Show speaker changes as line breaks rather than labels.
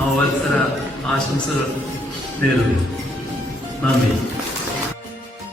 നവവത്സര ആശംസകൾ നേരുന്നു. നന്ദി.